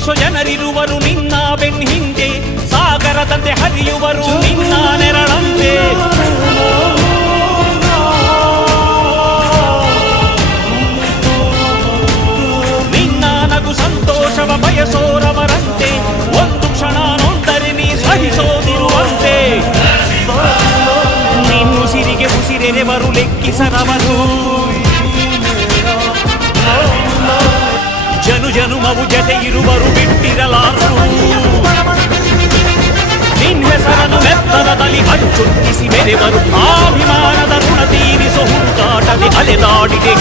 ಪ್ರೀತಿಸೋ ಜನರಿರುವರು ನಿನ್ನ ಬೆನ್ ಹಿಂದೆ, ಸಾಗರದಂತೆ ಹರಿಯುವರು ನಿನ್ನ ನೆರಳಂತೆ. ನಿನ್ನ ನಗು ಸಂತೋಷವ ಬಯಸೋರವರಂತೆ, ಒಂದು ಕ್ಷಣ ನೊಂದರೆ ನೀ ಸಹಿಸೋದಿರುವಂತೆ. ನಿನ್ನುಸಿರಿಗೆ ಉಸಿರೆರೆವರು ಲೆಕ್ಕಿಸರವರು, ಜನುಮವು ಜತೆ ಇರುವರು ಬಿಟ್ಟಿರಲಾರರು. ನಿನ್ನ ಹೆಸರನ್ನು ಮೆತ್ತರದಲ್ಲಿ ಅಚ್ಚೊತ್ತಿಸಿ ಮೆರೆವರು, ಅಭಿಮಾನದ ಋಣ ತೀರಿಸೋ ಹುಡುಕಾಟದೆ ಅಲೆದಾಡಿದೆ.